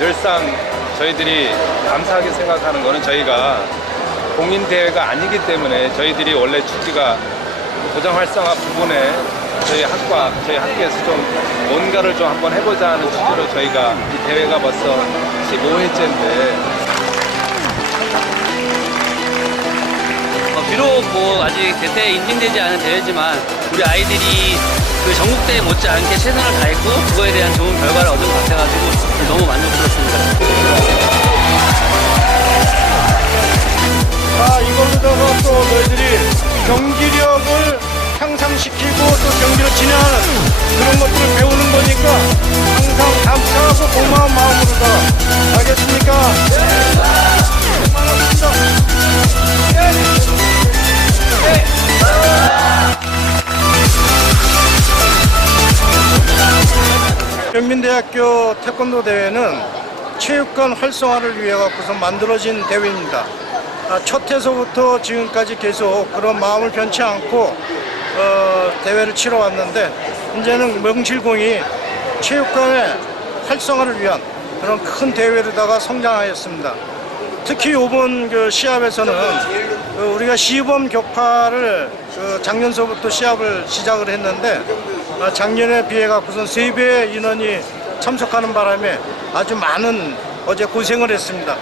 가장 저희들이 감사하게 생각하는 거는 저희가 공인 대회가 아니기 때문에 저희들이 원래 축지가 도장 활성화 부분에 저희 학과 저희 학교에서 좀 뭔가를 좀 한번 해보자 하는 취지로 저희가 이 대회가 벌써 15회째인데. 어, 비록 뭐 아직 대대에 인증되지 않은 대회지만 우리 아이들이 그 전국대회 못지않게 최선을 다했고 그거에 대한 좋은 결과를 얻은 것 같아가지고 너무 만족 경기력을 향상시키고 또 경기를 진행하는 그런 것들을 배우는 거니까 항상 감사하고 고마운 마음으로 다 알겠습니까? 경민대학교 태권도 대회는 체육관 활성화를 위해 갖고서 만들어진 대회입니다. 아, 첫 해서부터 지금까지 계속 그런 마음을 변치 않고 어, 대회를 치러 왔는데 이제는 명실공히 체육관의 활성화를 위한 그런 큰 대회로다가 성장하였습니다. 특히 이번 그 시합에서는 그 우리가 시범 격파를 그 작년서부터 시합을 시작을 했는데 아, 작년에 비해 갖고선 세 배의 인원이 참석하는 바람에 아주 많은 어제 고생을 했습니다.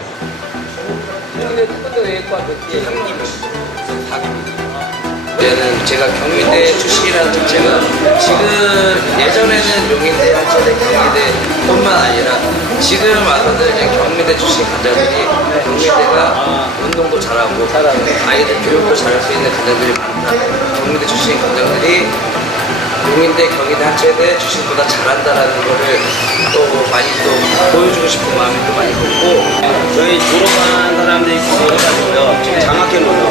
이제는 제가 경희대 출신이라는 자체가 지금 예전에는 용인대, 한천대, 경희대 뿐만 아니라 지금 와서는 그냥 경희대 출신 간장들이 경희대가 운동도 잘하고 아이들 교육도 잘할 수 있는 간장들이 많다. 경희대 출신 간장들이 용인대, 경희대, 한천대 출신보다 잘한다라는 거를 또 많이 또 보여주고 싶은 마음이 또 많이 컸고 저희 졸업한 사람들이 있어가지고요. 지금 장학회로요.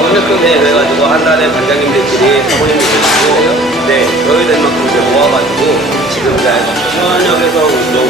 오늘금 대회 해가지고 한 달에 관장님들끼리 사모님들끼리. 네, 저희들만큼 이제 모아가지고 지금 이제 현역에서 운동,